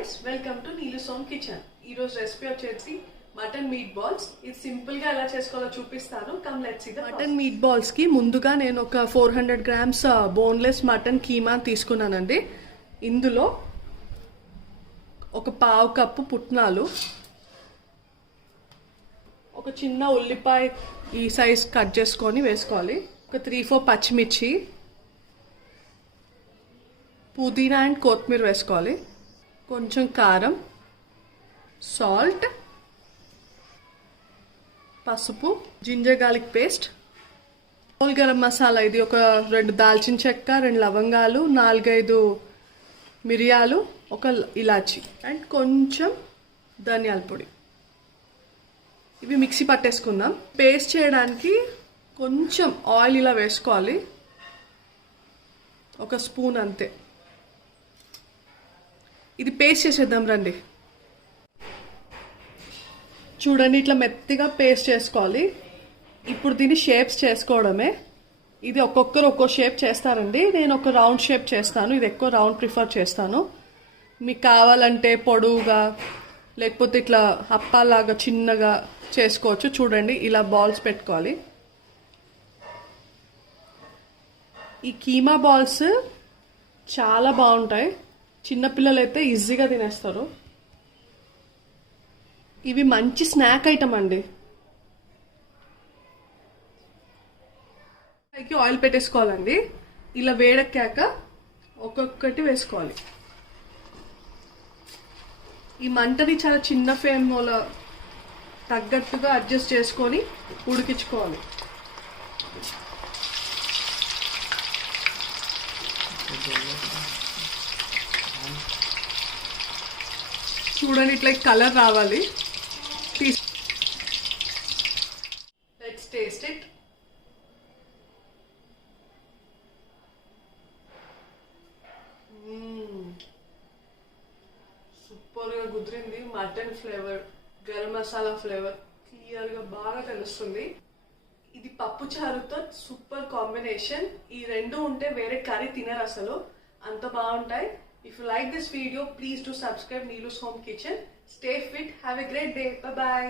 guys, welcome to Neelu's Home Kitchen. ఈ రోజు recipe వచ్చేసి మటన్ మీట్ బాల్స్. ఇది సింపుల్ గా ఎలా చేసుకోవాలో చూపిస్తాను. Come let's see the mutton meat balls కి ముందుగా నేను ఒక 400 grams బోన్లెస్ మటన్ కీమా తీసుకున్నానండి. ఇందులో ఒక పావు కప్పు పుట్నాలు, ఒక చిన్న ఉల్లిపాయ ఈ సైజ్ కట్ చేసుకొని వేసుకోవాలి, ఒక 3-4 పచ్చిమిర్చి, పుదీనా అండ్ కొత్తిమీర వేసుకోవాలి, కొంచెం కారం, సాల్ట్, పసుపు, ginger garlic paste, whole garam masala. ఇది ఒక 2 దాల్చిన చెక్క, 2 లవంగాలు, 4-5 మిరియాలు, ఒక ఇలాచి అండ్ కొంచెం ధనియాల పొడి. ఇవి మిక్సీ పట్టేసుకుందాం. పేస్ట్ చేయడానికి కొంచెం ఆయిల్ ఇలా వేసుకోవాలి, ఒక స్పూన్ అంతే. ఇది పేస్ట్ చేసేద్దాం రండి. చూడండి, ఇట్లా మెత్తగా పేస్ట్ చేసుకోవాలి. ఇప్పుడు దీన్ని షేప్స్ చేసుకోవడమే. ఇది ఒక్కొక్కరు ఒక్కో షేప్ చేస్తారండి. నేను ఒక రౌండ్ షేప్ చేస్తాను. ఇది ఎక్కువ రౌండ్ ప్రిఫర్ చేస్తాను. మీకు కావాలంటే పొడవుగా లేకపోతే ఇట్లా అప్పాలాగా చిన్నగా చేసుకోవచ్చు. చూడండి, ఇలా బాల్స్ పెట్టుకోవాలి. ఈ కీమా బాల్స్ చాలా బాగుంటాయి. చిన్నపిల్లలు అయితే ఈజీగా తినేస్తారు. ఇవి మంచి స్నాక్ ఐటమ్ అండి. ఆయిల్ పెట్టేసుకోవాలండి. ఇలా వేడెక్కాక ఒక్కొక్కటి వేసుకోవాలి. ఈ మంటని చాలా చిన్న ఫ్లేమ్లో తగ్గట్టుగా అడ్జస్ట్ చేసుకొని ఉడికించుకోవాలి. చూడండి, ఇట్లా కలర్ రావాలి. Let's taste it. సూపర్గా కుదిరింది. Mutton flavour, garam masala flavour క్లియర్గా బాగా తెలుస్తుంది. ఇది పప్పు చారుతో సూపర్ కాంబినేషన్. ఈ రెండు ఉంటే వేరే కర్రీ తినరు అసలు, అంత బాగుంటాయి. If you like this video, please do subscribe Neelu's Home Kitchen. Stay fit. Have a great day. Bye-bye.